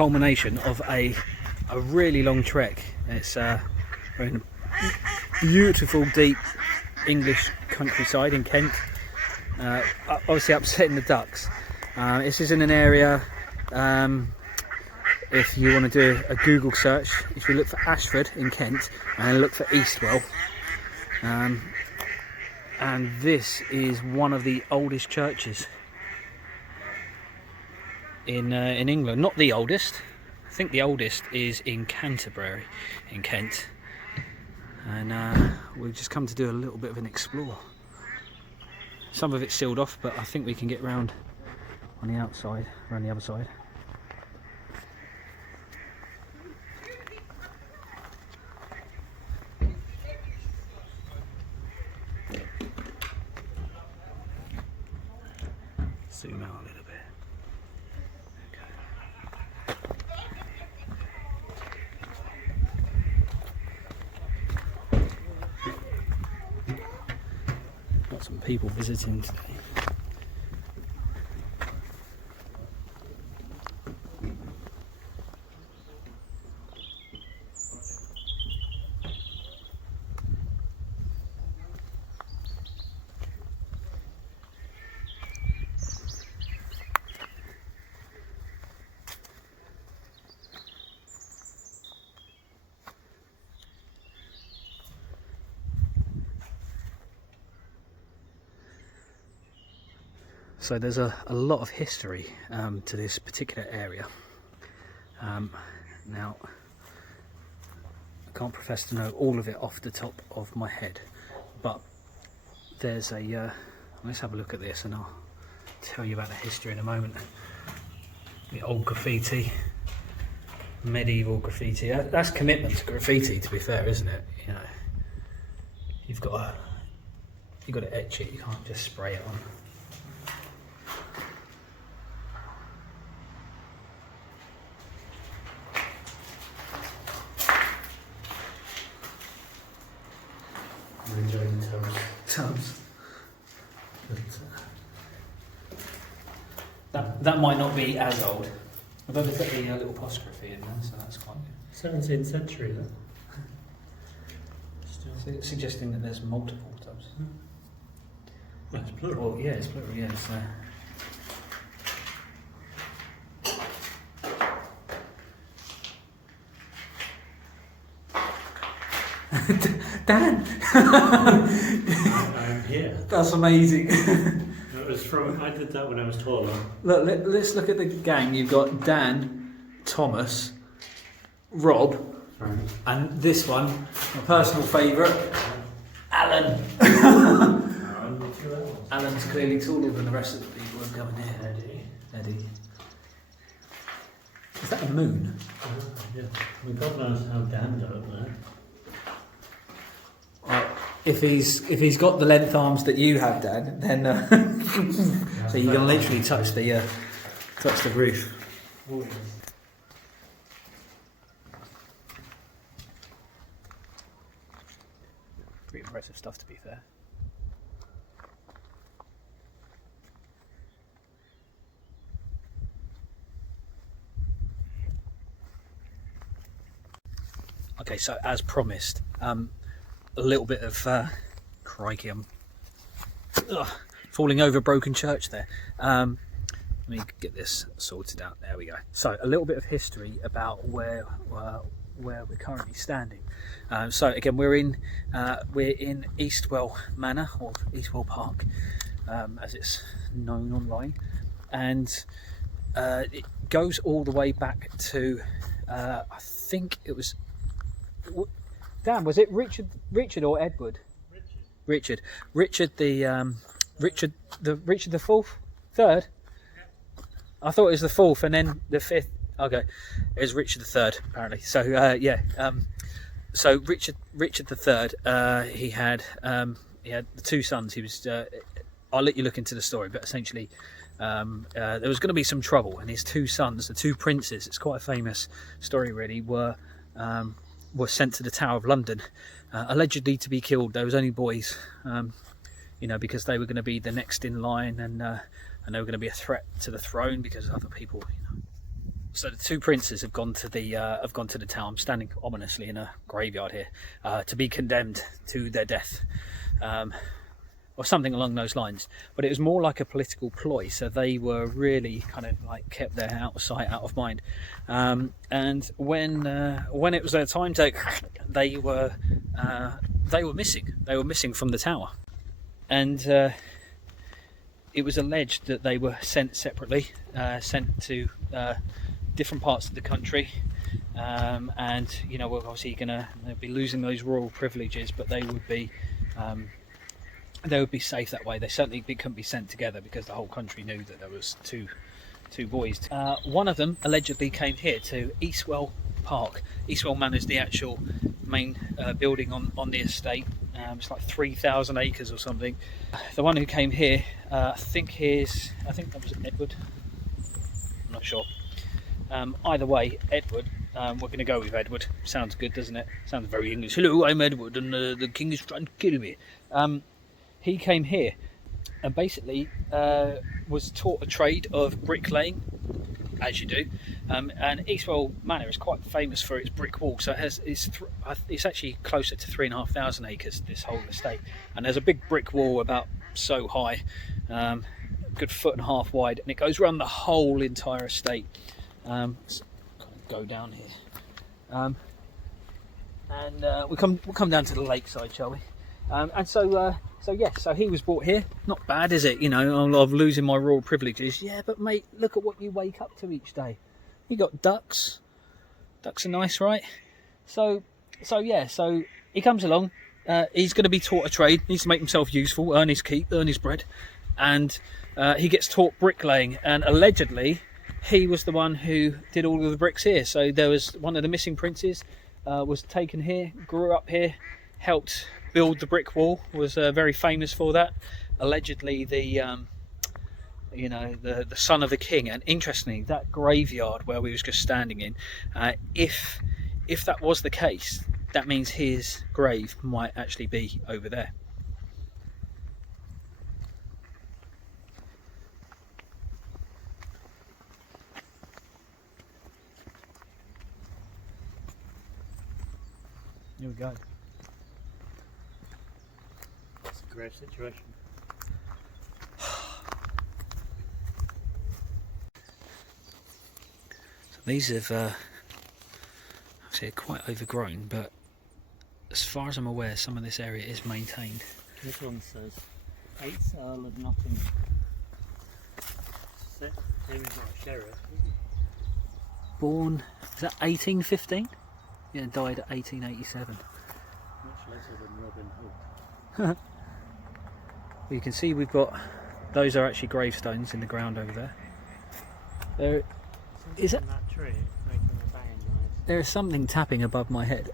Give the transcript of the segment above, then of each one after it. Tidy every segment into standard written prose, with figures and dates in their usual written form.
culmination of a really long trek. It's we're in a beautiful, deep English countryside in Kent. Obviously upsetting the ducks. This is in an area, if you want to do a Google search, if you look for Ashford in Kent and look for Eastwell, and this is one of the oldest churches in England. Not the oldest. I think the oldest is in Canterbury in Kent, and we've just come to do a little bit of an explore. Some of it's sealed off, but I think we can get round on the outside, around the other side. Zoom out a little bit. Okay. Got some people visiting today. So there's a lot of history to this particular area. Now, I can't profess to know all of it off the top of my head, but there's a, let's have a look at this and I'll tell you about the history in a moment. The old graffiti, medieval graffiti, that's commitment to graffiti, to be fair, isn't it? You know, you've got to etch it, you can't just spray it on. I'm enjoying the Tubs. That might not be as old. I've only put the little apostrophe in there, so that's quite good. 17th century, then. So suggesting that there's multiple tubs. Well, it's plural. Well, yeah, it's plural, yeah. So. Dan! I'm here. That's amazing. It was I did that when I was taller. Look, let's look at the gang. You've got Dan, Thomas, Rob, Right. and this one, my personal favourite, Alan. Alan's clearly taller than the rest of the people who are coming here. Eddie. Is that a moon? Yeah. Well, God knows how Dan's up there. If he's got the length arms that you have, Dan, then so you can literally touch the roof. Pretty impressive stuff, to be fair. Okay, so as promised, a little bit of crikey, I'm falling over a broken church there. Let me get this sorted out. There we go. So a little bit of history about where we're currently standing. So again, we're in Eastwell Manor, or Eastwell Park, as it's known online, and it goes all the way back to I think it was. Dan, was it Richard or Edward? Richard the fourth, third. I thought it was the fourth, and then the fifth. Okay, it was Richard the third apparently. So so Richard the third. He had the two sons. He was. I'll let you look into the story, but essentially, there was going to be some trouble, and his two sons, the two princes. It's quite a famous story, really. Were sent to the Tower of London, allegedly to be killed. They was only boys, because they were going to be the next in line, and they were going to be a threat to the throne because other people, So the two princes have gone to the town. I'm standing ominously in a graveyard here to be condemned to their death, or something along those lines. But it was more like a political ploy. So they were really kind of like kept their out of sight, out of mind. And when it was their time to, they were missing. They were missing from the tower, and it was alleged that they were sent separately, sent to different parts of the country, and we're obviously they'll be losing those royal privileges, but they would be safe that way. They certainly couldn't be sent together because the whole country knew that there was two boys. One of them allegedly came here to Eastwell Park. Eastwell Manor is the actual main building on the estate. It's like 3,000 acres or something. The one who came here, I think that was Edward. I'm not sure. Either way, Edward. We're going to go with Edward. Sounds good, doesn't it? Sounds very English. Hello, I'm Edward, and the king is trying to kill me. He came here and basically was taught a trade of bricklaying, as you do. And Eastwell Manor is quite famous for its brick wall. So it's actually closer to 3,500 acres, this whole estate. And there's a big brick wall about so high, a good 1.5 feet wide, and it goes around the whole entire estate. Let's kind of go down here, and we'll come down to the lakeside, shall we? So he was brought here. Not bad, is it? I'm losing my royal privileges. Yeah, but mate, look at what you wake up to each day. You got ducks. Ducks are nice, right? So he comes along. He's going to be taught a trade. Needs to make himself useful, earn his keep, earn his bread, and he gets taught bricklaying. And allegedly, he was the one who did all of the bricks here. So there was one of the missing princes was taken here, grew up here, helped build the brick wall, was very famous for that. Allegedly the son of the king. And interestingly, that graveyard where we was just standing in, if that was the case, that means his grave might actually be over there. Here we go. It's a grave situation. So these have, obviously, quite overgrown, but as far as I'm aware, some of this area is maintained. This one says 8th Earl of Nottingham. Here we've got a sheriff. Born, is that 1815? Yeah, died at 1887. Much later than Robin Hood. Well, you can see we've got, those are actually gravestones in the ground over there. There is it. That tree making a banging noise. There is something tapping above my head.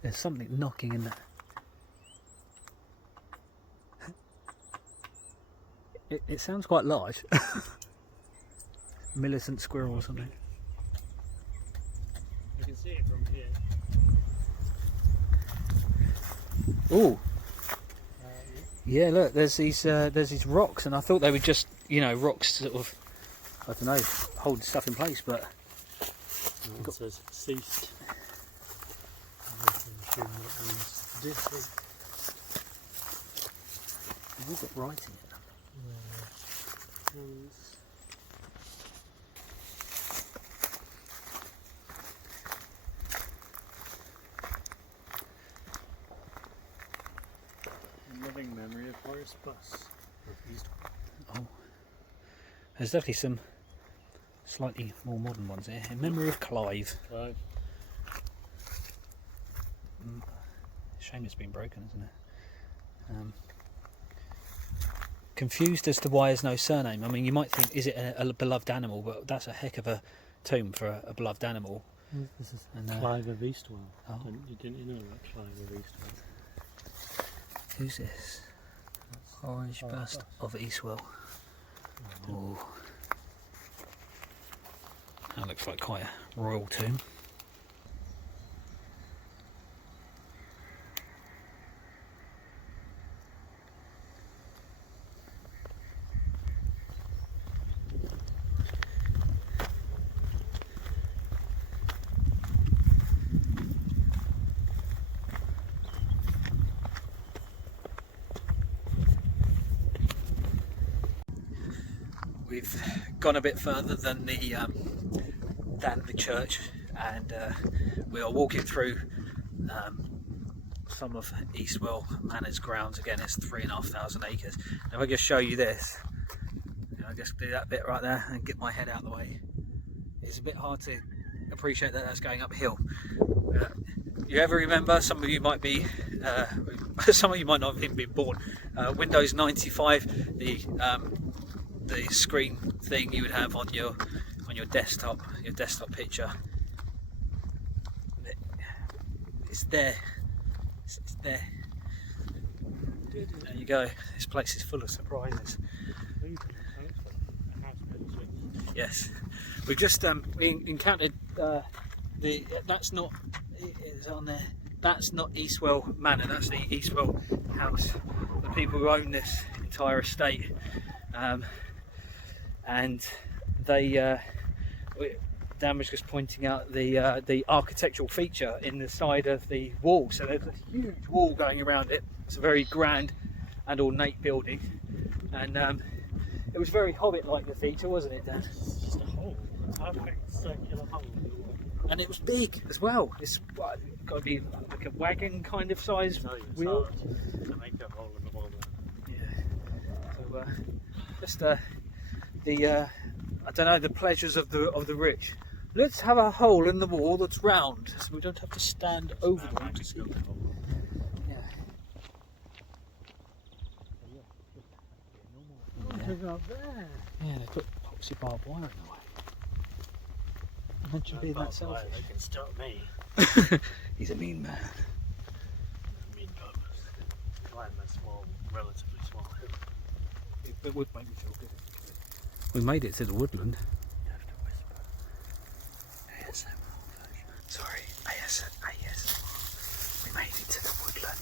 There's something knocking in there. It sounds quite large. Militant squirrel or something. You can see it from here. Oh. Yeah, look, there's these rocks, and I thought they were just, rocks sort of, I don't know, hold stuff in place, but It says ceased. They've all got writing in them. In loving memory of Horace Bus. Oh, there's definitely some slightly more modern ones here. In memory of Clive. Clive. Shame it's been broken, isn't it? Confused as to why there's no surname. I mean, you might think, is it a beloved animal? But that's a heck of a tomb for a beloved animal. This is Clive of Eastwell. Oh. Didn't you know about Clive of Eastwell? Who's this? Orange Bust of Eastwell. Oh. That looks like quite a royal tomb. we've gone a bit further than the church, and we are walking through some of Eastwell Manor's grounds. Again, it's 3,500 acres. If I just show you this, I just do that bit right there and get my head out of the way. It's a bit hard to appreciate that that's going uphill. You ever remember? Some of you might be, some of you might not have even been born. Windows 95, the screen thing you would have on your desktop picture. It's there. It's there. There you go. This place is full of surprises. Yes, we've just we encountered that's not, it's on there. That's not Eastwell Manor. That's the Eastwell house. The people who own this entire estate, and they. Dan was just pointing out the architectural feature in the side of the wall. So there's a huge wall going around it. It's a very grand and ornate building, and it was very Hobbit-like, the feature, wasn't it, Dan? It's just a hole, a perfect circular hole. And it was big as well. It's got to be like a wagon kind of size wheel to make a hole in the wall. Yeah. So just the I don't know, the pleasures of the rich. Let's have a hole in the wall that's round, so we don't have to stand over the wall to see it. Yeah. Up there. Yeah, they put epoxy barbed wire in the way. I mentioned being that selfish. They can stop me. He's a mean man. Mean purpose. Climb a small, relatively small hill. It would make me feel good. We made it to the woodland. You have to whisper. ASMR. Sorry, ASMR. We made it to the woodland.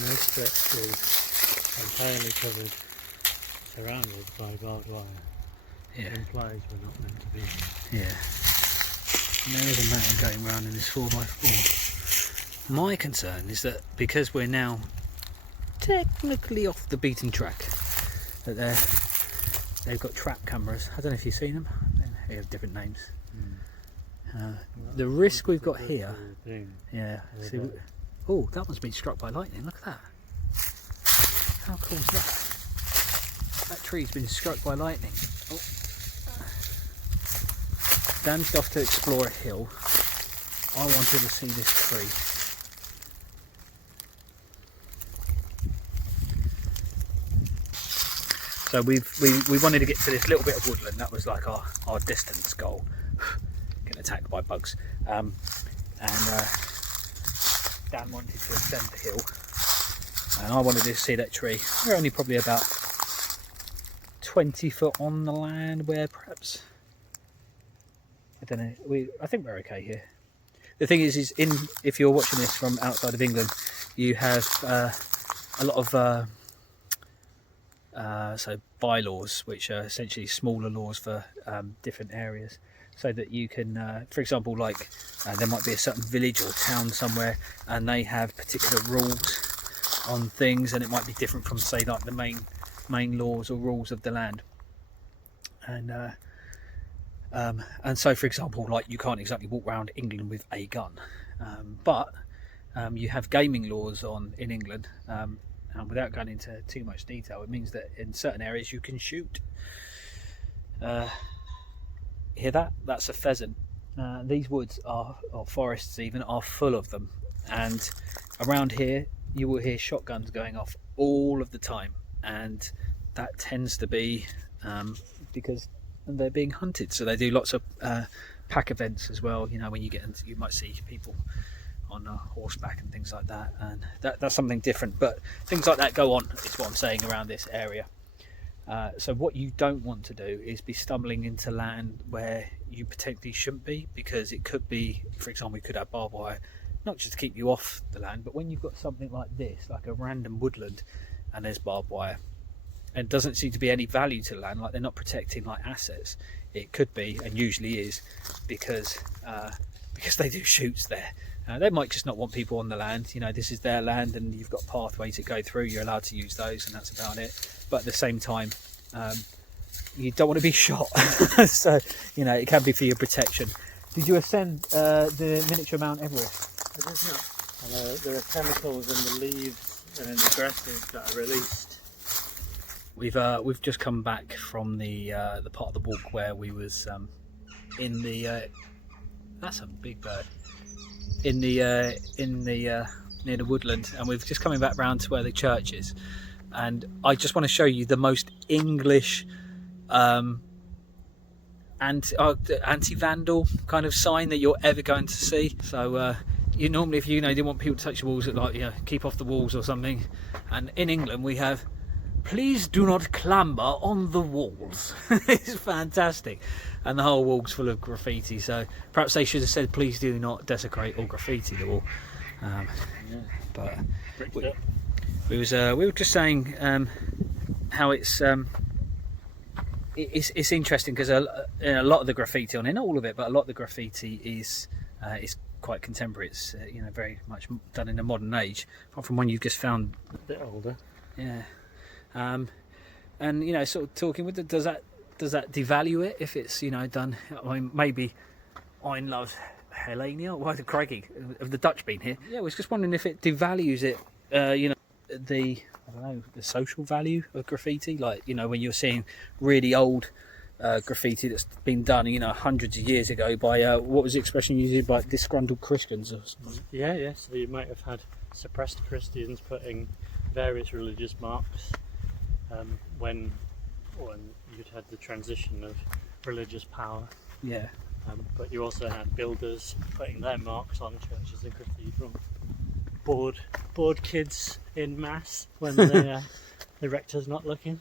No stretch through, entirely covered, surrounded by barbed wire. Yeah. It implies we're not meant to be here. Yeah. And there is a man going round in this 4x4. My concern is that because we're now technically off the beaten track, that they've got trap cameras. I don't know if you've seen them. They have different names. The risk we've got here. Yeah. See, oh, that one's been struck by lightning. Look at that. How cool is that? That tree's been struck by lightning. Oh. Dan's off to explore a hill. I wanted to see this tree. So we wanted to get to this little bit of woodland. That was like our distance goal. Getting attacked by bugs. And Dan wanted to ascend the hill, and I wanted to see that tree. We're only probably about 20 foot on the land, where perhaps, I don't know. I think we're okay here. The thing is if you're watching this from outside of England, you have a lot of so bylaws, which are essentially smaller laws for different areas, so that you can, for example, like there might be a certain village or town somewhere, and they have particular rules on things, and it might be different from, say, like the main laws or rules of the land. And so, for example, like you can't exactly walk around England with a gun, but you have gaming laws in England. And without going into too much detail, it means that in certain areas you can shoot. Hear that? That's a pheasant. These woods or forests even are full of them, and around here you will hear shotguns going off all of the time, and that tends to be because they're being hunted. So they do lots of pack events as well. You know, when you get into, you might see people on horseback and things like that, and that's something different, but things like that go on, is what I'm saying, around this area. So what you don't want to do is be stumbling into land where you potentially shouldn't be, because it could be, for example, we could have barbed wire, not just to keep you off the land, but when you've got something like this, like a random woodland, and there's barbed wire, and it doesn't seem to be any value to the land, like they're not protecting like assets. It could be, and usually is, because they do shoots there. They might just not want people on the land. You know, this is their land, and you've got pathways to go through. You're allowed to use those, and that's about it. But at the same time, you don't want to be shot. So, you know, it can be for your protection. Did you ascend the miniature Mount Everest? It is not. And, there are chemicals in the leaves and in the grasses that are released. We've just come back from the part of the walk where we was in the that's a big bird in the near the woodland, and we've just coming back round to where the church is, and I just want to show you the most English anti-vandal kind of sign that you're ever going to see. So you normally, if you didn't want people to touch the walls, like keep off the walls or something, and in England we have "Please do not clamber on the walls." It's fantastic, and the whole wall's full of graffiti. So perhaps they should have said, "Please do not desecrate or graffiti the wall." But we were just saying how it's interesting because a lot of the graffiti on it, not all of it, but a lot of the graffiti is quite contemporary. It's very much done in a modern age, apart from one you've just found A bit older. Yeah. And sort of talking with it, does that devalue it if it's done? I mean, maybe Ein loves Helenia. Why the crikey have the Dutch been here? Yeah, I was just wondering if it devalues it. The social value of graffiti, like when you're seeing really old graffiti that's been done hundreds of years ago by what was the expression used by disgruntled Christians or something? Yeah. So you might have had suppressed Christians putting various religious marks when you'd had the transition of religious power. Yeah. But you also had builders putting their marks on churches and cathedrals. Bored kids in mass when the rector's not looking.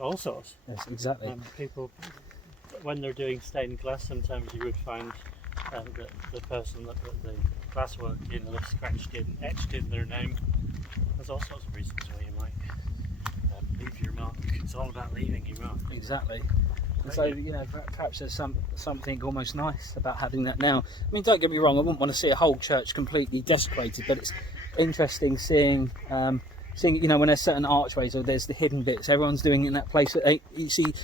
All sorts. Yes, exactly. People, when they're doing stained glass, sometimes you would find that the person that put the glasswork in will have etched in their name. There's all sorts of reasons why you might leave your mark. It's all about leaving your mark. Exactly. And so, perhaps there's something almost nice about having that now. I mean, don't get me wrong, I wouldn't want to see a whole church completely desecrated, but it's interesting seeing when there's certain archways or there's the hidden bits, everyone's doing it in that place. You see,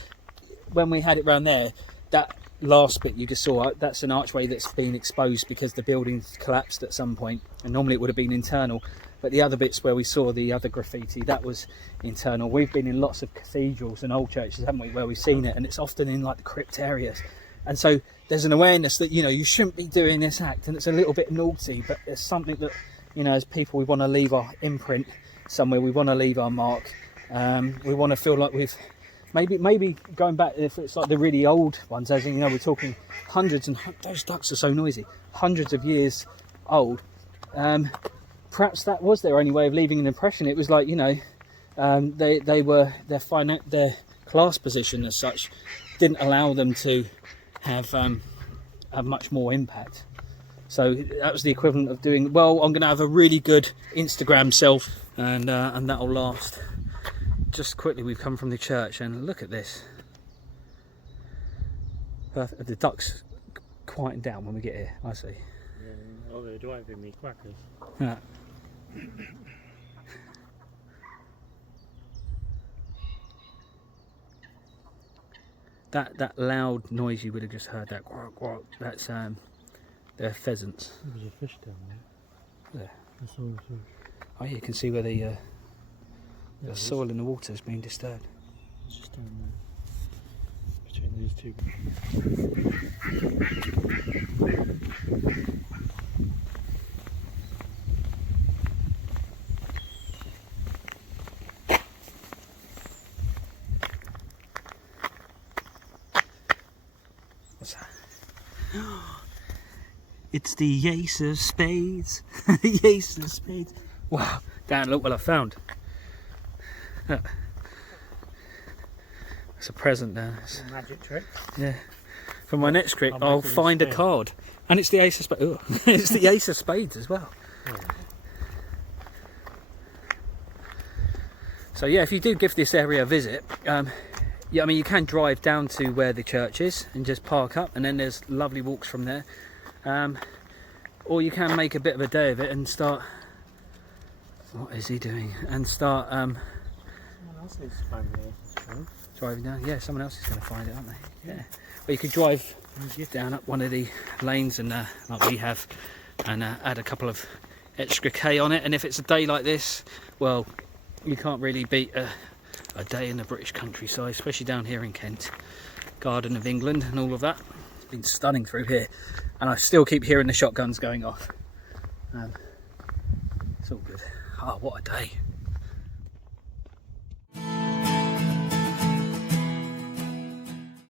when we had it round there, that last bit you just saw, that's an archway that's been exposed because the building collapsed at some point, and normally it would have been internal. But the other bits where we saw the other graffiti, that was internal. We've been in lots of cathedrals and old churches, haven't we, where we've seen it, and it's often in like the crypt areas. And so there's an awareness that, you shouldn't be doing this act, and it's a little bit naughty, but there's something that, as people, we want to leave our imprint somewhere, we want to leave our mark. We want to feel like we've, maybe going back, if it's like the really old ones, as in, we're talking hundreds, and those ducks are so noisy, hundreds of years old. Perhaps that was their only way of leaving an impression. It was like, they were their class position as such didn't allow them to have much more impact. So that was the equivalent of doing, well, I'm going to have a really good Instagram self, and that'll last. Just quickly, we've come from the church, and look at this. The ducks quieten down when we get here, I see. Yeah, oh, they're driving me crackers. Yeah. That loud noise you would have just heard, that quack, quack, that's they're pheasants. There's a fish down there. Yeah. I saw a fish. Oh, you can see where the soil in the water has been disturbed. It's just down there. Between these two. What's that? It's the ace of spades. The ace of spades. Wow, Dan, look what I found. That's a present, Dan. A magic trick. Yeah. For my next trick, I'll find a card. And it's the ace of spades. It's the ace of spades as well. Yeah. So yeah, if you do give this area a visit, yeah, I mean, you can drive down to where the church is and just park up, and then there's lovely walks from there. Or you can make a bit of a day of it and start. What is he doing? And start This is finally driving down. Yeah, someone else is going to find it, aren't they? Yeah. But you could drive down up one of the lanes and like we have, and add a couple of extra K on it. And if it's a day like this, well, you can't really beat a day in the British countryside, especially down here in Kent, Garden of England and all of that. It's been stunning through here, and I still keep hearing the shotguns going off. It's all good. Oh, what a day.